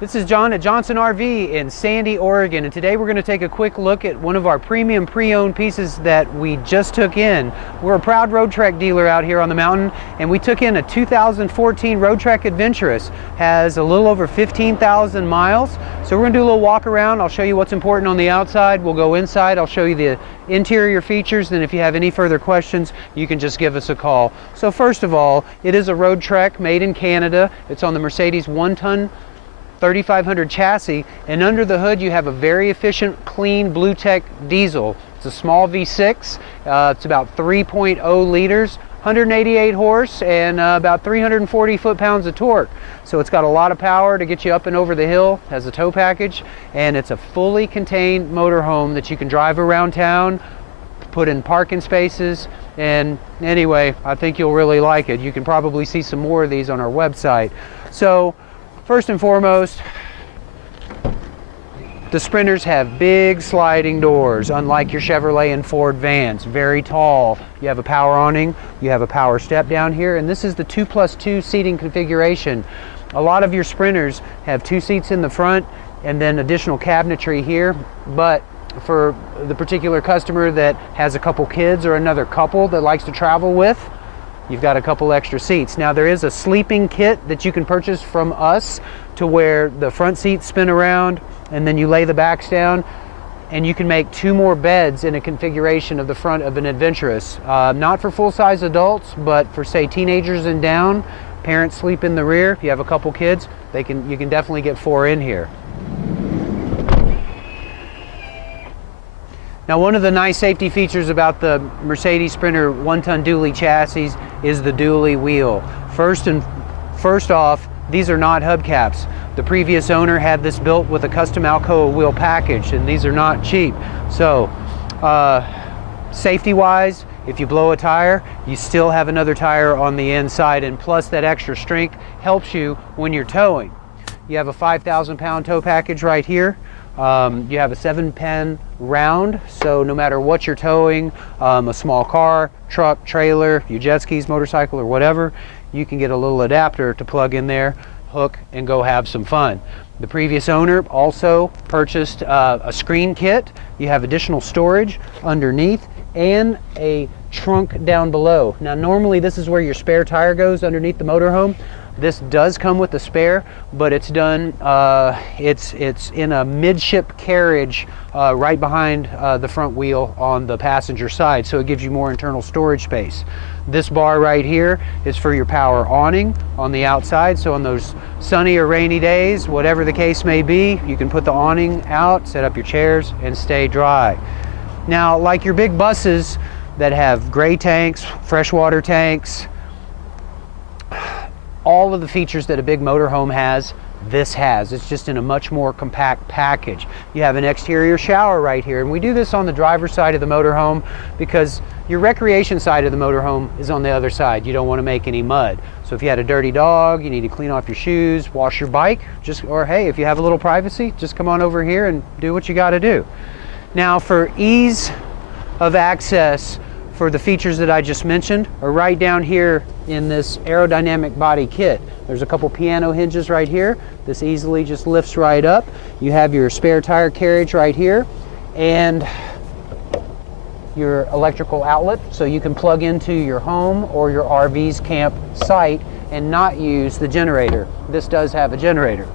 This is John at Johnson RV in Sandy, Oregon, and today we're going to take a quick look at one of our premium pre-owned pieces that we just took in. We're a proud Roadtrek dealer out here on the mountain, and we took in a 2014 Roadtrek Adventurous. Has a little over 15,000 miles. So we're going to do a little walk around. I'll show you what's important on the outside. We'll go inside. I'll show you the interior features, and if you have any further questions, you can just give us a call. So first of all, it is a Roadtrek made in Canada. It's on the Mercedes 1-ton 3500 chassis, and under the hood you have a very efficient, clean BlueTech diesel. It's a small V6. It's about 3.0 liters, 188 horse, and about 340 foot-pounds of torque. So it's got a lot of power to get you up and over the hill. Has a tow package, and it's a fully contained motorhome that you can drive around town, put in parking spaces, and anyway, I think you'll really like it. You can probably see some more of these on our website. So first and foremost, the Sprinters have big sliding doors, unlike your Chevrolet and Ford vans. Very tall. You have a power awning, you have a power step down here, and this is the 2+2 seating configuration. A lot of your Sprinters have 2 seats in the front and then additional cabinetry here, but for the particular customer that has a couple kids or another couple that likes to travel with, you've got a couple extra seats. Now there is a sleeping kit that you can purchase from us to where the front seats spin around and then you lay the backs down, and you can make 2 more beds in a configuration of the front of an Adventurous. Not for full-size adults, but for say teenagers and down. Parents sleep in the rear. If you have a couple kids, you can definitely get 4 in here. Now, one of the nice safety features about the Mercedes Sprinter 1-ton dually chassis is the dually wheel. First off, these are not hubcaps. The previous owner had this built with a custom Alcoa wheel package, and these are not cheap. So, safety-wise, if you blow a tire, you still have another tire on the inside, and plus that extra strength helps you when you're towing. You have a 5,000-pound tow package right here. You have a 7-pen round, so no matter what you're towing, a small car, truck, trailer, your jet skis, motorcycle, or whatever, you can get a little adapter to plug in there, hook, and go have some fun. The previous owner also purchased a screen kit. You have additional storage underneath and a trunk down below. Now normally this is where your spare tire goes, underneath the motorhome. This does come with a spare, but it's done, it's in a midship carriage right behind the front wheel on the passenger side, so it gives you more internal storage space. This bar right here is for your power awning on the outside, so on those sunny or rainy days, whatever the case may be, you can put the awning out, set up your chairs, and stay dry. Now, like your big buses that have gray tanks, freshwater tanks, all of the features that a big motorhome has, this has. It's just in a much more compact package. You have an exterior shower right here, and we do this on the driver's side of the motorhome because your recreation side of the motorhome is on the other side. You don't want to make any mud. So if you had a dirty dog, you need to clean off your shoes, wash your bike, or hey, if you have a little privacy, just come on over here and do what you got to do. Now, for ease of access, for the features that I just mentioned are right down here in this aerodynamic body kit. There's a couple piano hinges right here. This easily just lifts right up. You have your spare tire carriage right here and your electrical outlet, so you can plug into your home or your RV's camp site and not use the generator. This does have a generator.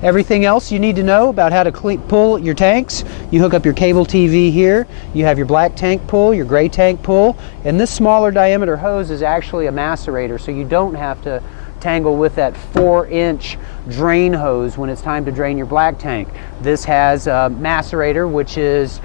Everything else you need to know about how to pull your tanks, you hook up your cable TV here, you have your black tank pull, your gray tank pull, and this smaller diameter hose is actually a macerator, so you don't have to tangle with that 4-inch drain hose when it's time to drain your black tank. This has a macerator, which is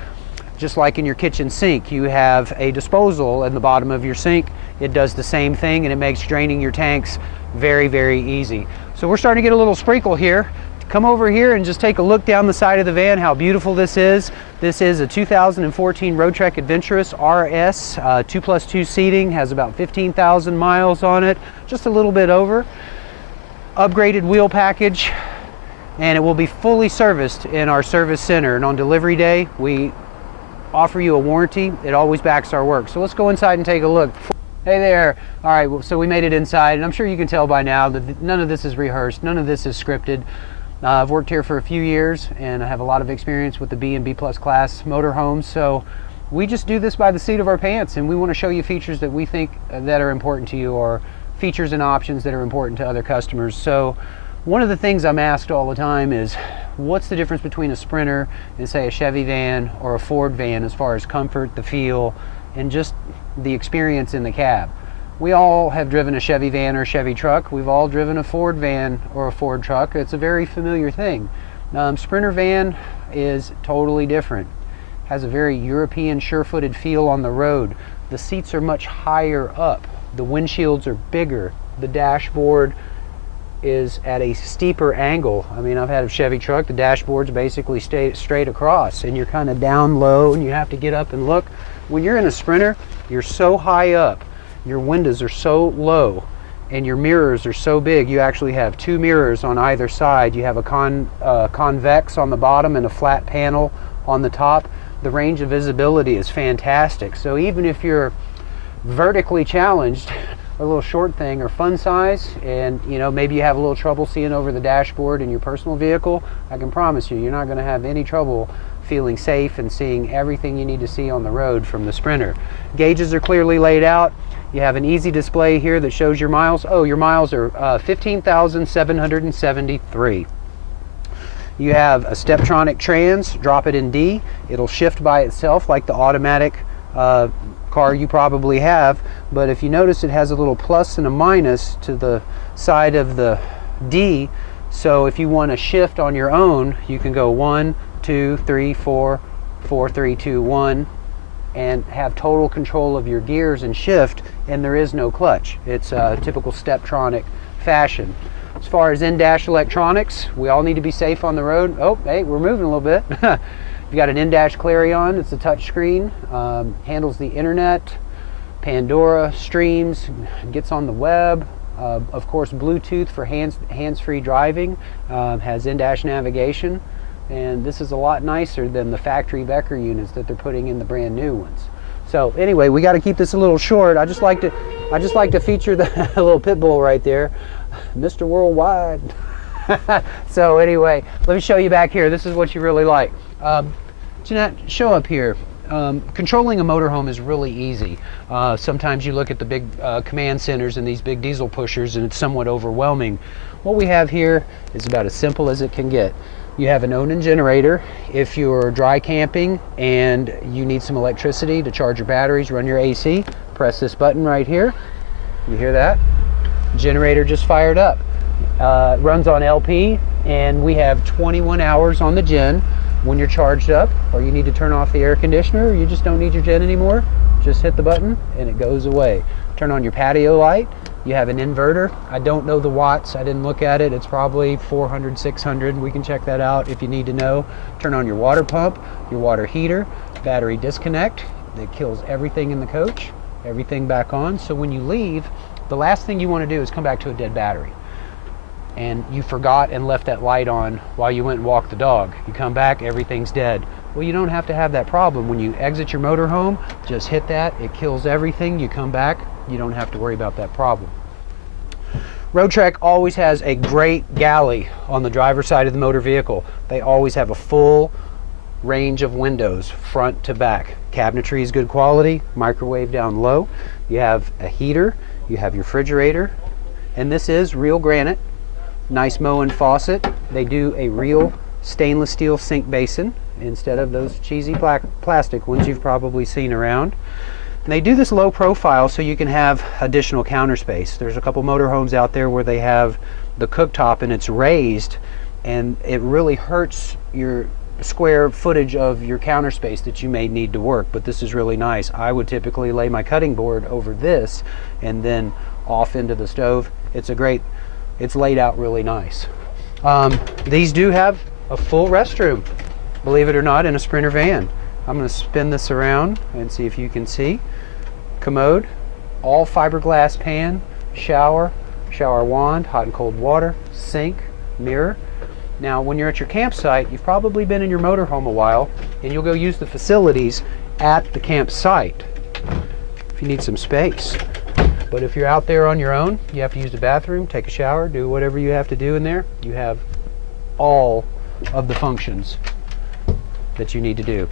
just like in your kitchen sink. You have a disposal in the bottom of your sink. It does the same thing, and it makes draining your tanks very, very easy. So we're starting to get a little sprinkle here. Come over here and just take a look down the side of the van, how beautiful this is. This is a 2014 Roadtrek Adventurous RS, 2+2 seating, has about 15,000 miles on it, just a little bit over. Upgraded wheel package, and it will be fully serviced in our service center. And on delivery day, we offer you a warranty. It always backs our work. So let's go inside and take a look. Hey there. All right, well, so we made it inside, and I'm sure you can tell by now that none of this is rehearsed, none of this is scripted. I've worked here for a few years, and I have a lot of experience with the B and B plus class motorhomes, so we just do this by the seat of our pants, and we want to show you features that we think that are important to you, or features and options that are important to other customers. So one of the things I'm asked all the time is, what's the difference between a Sprinter and say a Chevy van or a Ford van as far as comfort, the feel, and just the experience in the cab? We all have driven a Chevy van or a Chevy truck. We've all driven a Ford van or a Ford truck. It's a very familiar thing. Sprinter van is totally different. Has a very European sure-footed feel on the road. The seats are much higher up. The windshields are bigger. The dashboard is at a steeper angle. I mean, I've had a Chevy truck, the dashboard's basically straight across, and you're kind of down low and you have to get up and look. When you're in a Sprinter, you're so high up, your windows are so low, and your mirrors are so big. You actually have two mirrors on either side. You have a convex on the bottom and a flat panel on the top. The range of visibility is fantastic. So even if you're vertically challenged, a little short thing or fun size, and you know, maybe you have a little trouble seeing over the dashboard in your personal vehicle, I can promise you, you're not going to have any trouble feeling safe and seeing everything you need to see on the road from the Sprinter. Gauges are clearly laid out. You have an easy display here that shows your miles. Oh, your miles are 15,773. You have a Steptronic trans. Drop it in D, it'll shift by itself like the automatic car you probably have, but if you notice, it has a little plus and a minus to the side of the D, so if you want to shift on your own, you can go 1, 2, 3, 4, 4, 3, 2, 1, and have total control of your gears and shift, and there is no clutch. It's a typical Steptronic fashion. As far as in-dash electronics, we all need to be safe on the road. Oh, hey, we're moving a little bit. You got an in-dash Clarion. It's a touch screen, handles the internet, Pandora, streams, gets on the web. Of course, Bluetooth for hands-free driving, has in-dash navigation, and this is a lot nicer than the factory Becker units that they're putting in the brand new ones. So anyway, we got to keep this a little short. I just like to feature the little pit bull right there, Mr. Worldwide. So anyway, let me show you back here. This is what you really like. Jeanette, show up here. Controlling a motorhome is really easy. Sometimes you look at the big command centers and these big diesel pushers and it's somewhat overwhelming. What we have here is about as simple as it can get. You have an Onan generator. If you're dry camping and you need some electricity to charge your batteries, run your AC, press this button right here. You hear that? Generator just fired up. Runs on LP, and we have 21 hours on the gen. When you're charged up, or you need to turn off the air conditioner, or you just don't need your gen anymore, just hit the button and it goes away. Turn on your patio light. You have an inverter. I don't know the watts. I didn't look at it. It's probably 400, 600. We can check that out if you need to know. Turn on your water pump, your water heater, battery disconnect. That kills everything in the coach. Everything back on. So when you leave, the last thing you want to do is come back to a dead battery. And you forgot and left that light on while you went and walked the dog. You come back, everything's dead. Well, you don't have to have that problem. When you exit your motorhome, just hit that, it kills everything. You come back, you don't have to worry about that problem. Roadtrek always has a great galley on the driver's side of the motor vehicle. They always have a full range of windows, front to back. Cabinetry is good quality, microwave down low. You have a heater, you have your refrigerator, and this is real granite. Nice Moen faucet. They do a real stainless steel sink basin instead of those cheesy plastic ones you've probably seen around. And they do this low profile so you can have additional counter space. There's a couple motorhomes out there where they have the cooktop and it's raised, and it really hurts your square footage of your counter space that you may need to work, but this is really nice. I would typically lay my cutting board over this and then off into the stove. It's laid out really nice. These do have a full restroom, believe it or not, in a Sprinter van. I'm going to spin this around and see if you can see. Commode, all fiberglass pan, shower wand, hot and cold water, sink, mirror. Now, when you're at your campsite, you've probably been in your motorhome a while, and you'll go use the facilities at the campsite if you need some space. But if you're out there on your own, you have to use the bathroom, take a shower, do whatever you have to do in there, you have all of the functions that you need to do.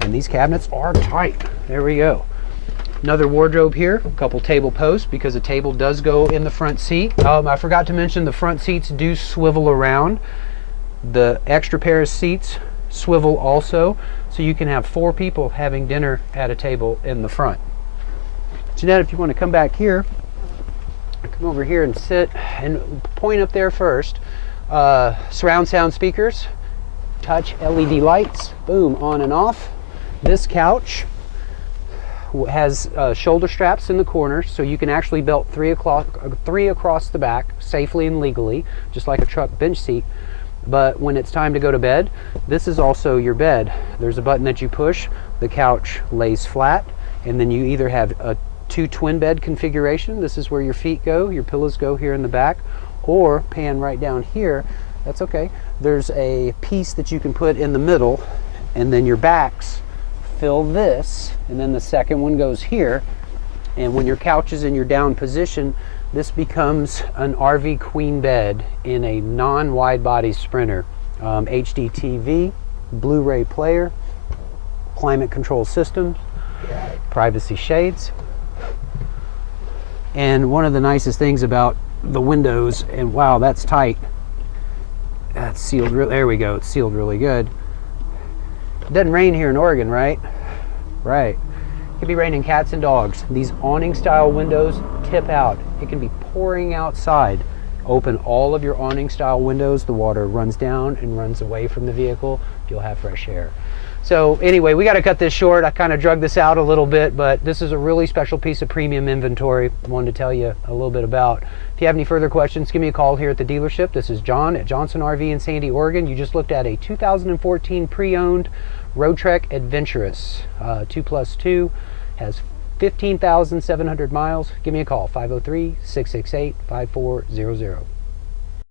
And these cabinets are tight. There we go. Another wardrobe here, a couple table posts, because a table does go in the front seat. I forgot to mention the front seats do swivel around. The extra pair of seats swivel also, so you can have 4 people having dinner at a table in the front. Jeanette, if you want to come back here, come over here and sit and point up there first. Surround sound speakers, touch LED lights, boom, on and off. This couch has shoulder straps in the corners, so you can actually belt 3 across the back safely and legally, just like a truck bench seat. But when it's time to go to bed, this is also your bed. There's a button that you push, the couch lays flat, and then you either have a 2 twin bed configuration. This is where your feet go, your pillows go here in the back, or pan right down here, that's okay. There's a piece that you can put in the middle, and then your backs fill this, and then the second one goes here. And when your couch is in your down position, this becomes an RV queen bed in a non-wide body Sprinter. HD TV, Blu-ray player, climate control system, privacy shades. And one of the nicest things about the windows, and wow, that's tight. That's sealed, there we go, it's sealed really good. It doesn't rain here in Oregon, right? Right. It could be raining cats and dogs. These awning style windows tip out. It can be pouring outside. Open all of your awning style windows, the water runs down and runs away from the vehicle. You'll have fresh air. So anyway, we got to cut this short. I kind of drug this out a little bit, but this is a really special piece of premium inventory I wanted to tell you a little bit about. If you have any further questions, give me a call here at the dealership. This is John at Johnson RV in Sandy, Oregon. You just looked at a 2014 pre-owned Roadtrek Adventurous 2+2, has 15,700 miles. Give me a call, 503-668-5400.